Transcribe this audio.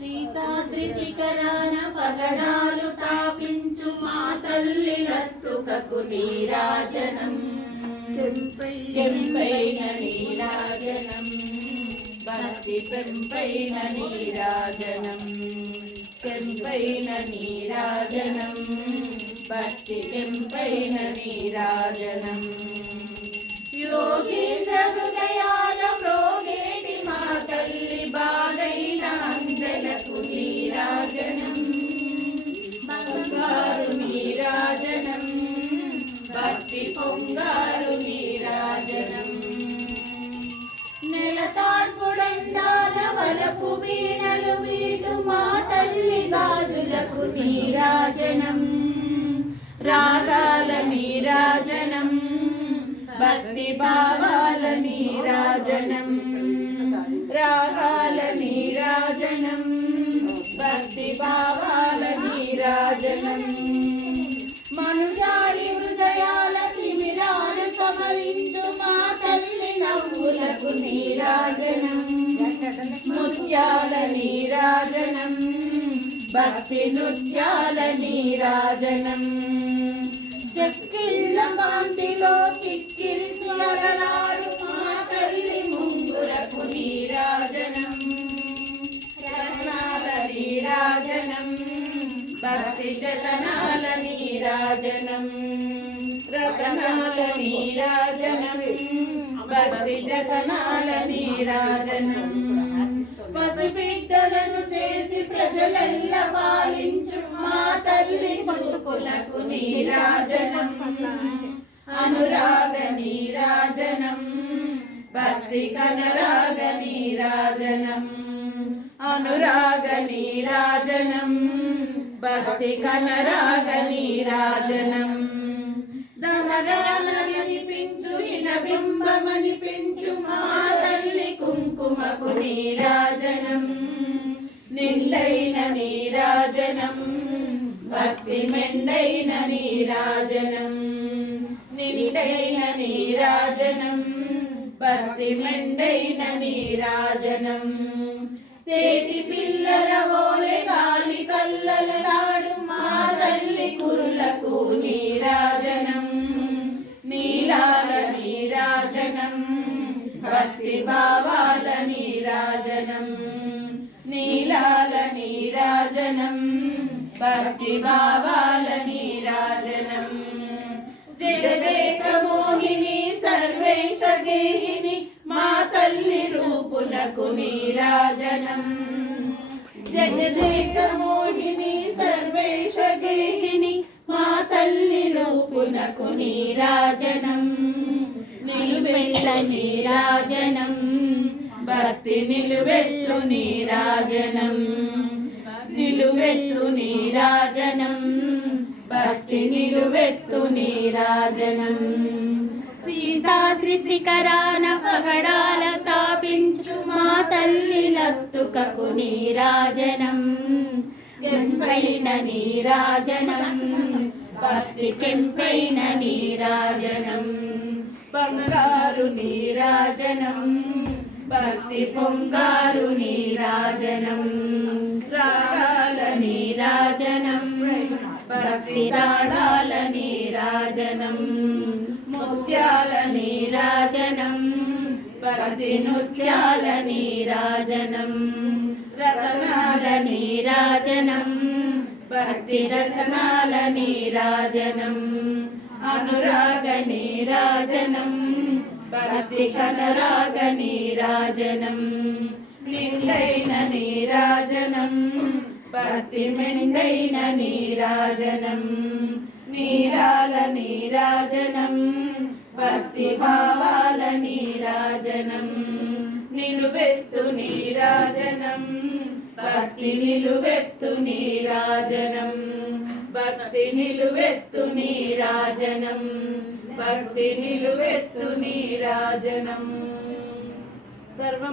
సీతాద్రి శిఖరాన పగడాలు తాపించు మా తల్లి లత్తుకకు నీరాజనం కెంపైన నీరాజనం భక్తి పెంపైన నీరాజనం కెంపైన నీరాజనం భక్తి కెంపైన నీరాజనం యోగీంద్ర హృదయాల మ్రోగేటి మా తల్లి బాగైన అందలకు నీరాజనం బంగారు నీరాజనం భక్తి పొంగారు నీరాజనం నెలతాడ్పుడందాల వలపు వీణలు వీటు మా తల్లి గాజులకు నీరాజనం రాగాల నీరాజనం భక్తి భావాల నీరాజనం రాగాల నీరాజనం భక్తి భావాల నీరాజనం మనుజాడి హృదయాల తిమిరాలు సమరించు మా తల్లి నవ్వులకు నీరాజనం ముత్యాల నీరాజనం భక్తి నృత్యాల నీరాజనం చెక్కిళ్ళ కాంతిలో కిక్కిరిసి అలరారు మా తల్లి ముంగురకు నీరాజనం రత్నాల నీరాజనం భక్తి జతనాల నీరాజనం రతనాల నీరాజనం భక్తి జతనాల నీరాజనం పసిబిడ్డలను చేసి ప్రజలెల్ల పాలించు మా తల్లి చూపులకు నీరాజనం అనురాగ నీరాజనం భక్తి కనరాగ నీరాజనం అనురాగ నీరాజనం భక్తి కనరాగ నీరాజనం దహరాలనిపించు ఇనబింబమనిపించు మా తల్లి కుంకుమకు నీరాజనం నిండైన నీరాజనం భక్తి మెండైన నీరాజనం నిండైన నీరాజనం భక్తి మెండైన నీరాజనం తేటి పిల్లల ఓలె గాలి కల్లలాడు మా తల్లి కురులకు నీరాజనం నీలాల నీరాజనం భక్తి భావాల నీరాజనం నీలాల నీరాజనం భక్తి భావాల నీరాజనం జగదేక మోహిని సర్వేశ గేహిని మా తల్లి రూపులకు నీరాజనం జగదేక మోహిని సర్వేశ గేహిని మా తల్లి రూపులకు నీరాజనం నిలువెల్ల నీరాజనం భక్తి నిలువెత్తు నీరాజనం నిలువెత్తు నీరాజనం భక్తి నిలువెత్తు నీరాజనం సీతాద్రి శిఖరాన పగడాల తాపించు మా తల్లి లత్తుకకు నీరాజనం కెంపైన నీరాజనం భక్తి కెంపైన నీరాజనం బంగారు నీరాజనం భక్తి పొంగారు నీరాజనం రాగాల నీరాజనం భక్తి తాళాల నీరాజనం ముత్యాల నీరాజనం భక్తి నృత్యాల నీరాజనం రతనాల నీరాజనం భక్తి రతనాల నీరాజనం అనురాగ నీరాజనం భక్తి కనరాగ నీరాజనం నిండైన నీరాజనం భక్తి మెండైన నీరాజనం నీరాల నీరాజనం భక్తి భావాల నీరాజనం నిలువెత్తు నీరాజనం భక్తి నిలువెత్తు నీరాజనం భక్తి నిలువెత్తు నీరాజనం భక్తి నిలువెత్తు నీరాజనం సర్వ